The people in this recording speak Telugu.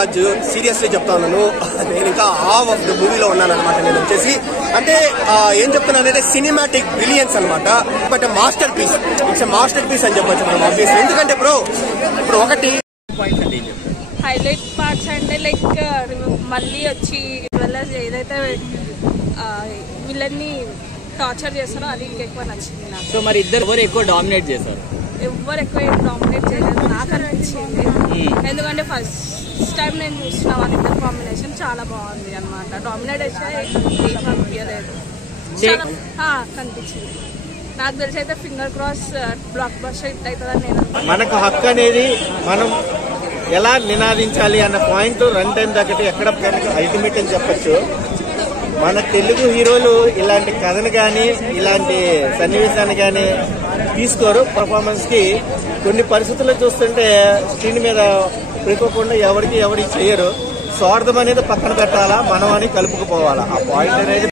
సీరియస్లీ చెప్తాను, నేను ఇంకా హాఫ్ ఆఫ్ ద మూవీలో ఉన్నాను అనమాట. నేను వచ్చేసి అంటే ఏం చెప్తున్నానంటే సినిమాటిక్ బ్రిలియన్స్ అనమాట. But masterpiece, it's masterpiece అని చెప్పొచ్చు మనం ఆబ్వియస్లీ. ఎందుకంటే బ్రో ఇప్పుడు ఒకటి హైలైట్ పార్ట్స్ అంటే లైక్ మళ్ళీ వచ్చి ఏదైతే వీళ్ళని టార్చర్ చేస్తారో అది ఎక్కువ నచ్చింది నాకు. సో మరి ఎవరు ఎక్కువ డామినేట్ చేశారు? ఎవరు ఎక్కువ డామినేట్ చేయలేదు నాకు అనిపించింది. ఎందుకంటే ఫస్ట్ టైం నేను చూసిన వాళ్ళిద్దరు కాంబినేషన్ చాలా బాగుంది అనమాట. డామినేట్ అయితే అనిపించలేదు, కనిపించింది. నాకు తెలిసి అయితే finger cross block buster hit అవుతుందని నేను. మనకు హక్కు అనేది మనం ఎలా నినాదించాలి అన్న పాయింట్ రన్ టైం దగ్గర ఎక్కడ అల్టిమేట్ అని చెప్పచ్చు. మన తెలుగు హీరోలు ఇలాంటి కథను కానీ ఇలాంటి సన్నివేశాన్ని కానీ తీసుకోరు. పర్ఫార్మెన్స్ కి కొన్ని పరిస్థితుల్లో చూస్తుంటే స్క్రీన్ మీద పెట్టుకోకుండా ఎవరికి చేయరు. స్వార్థం అనేది పక్కన పెట్టాలా, మనం అని కలుపుకుపోవాలా. ఆ పాయింట్ అనేది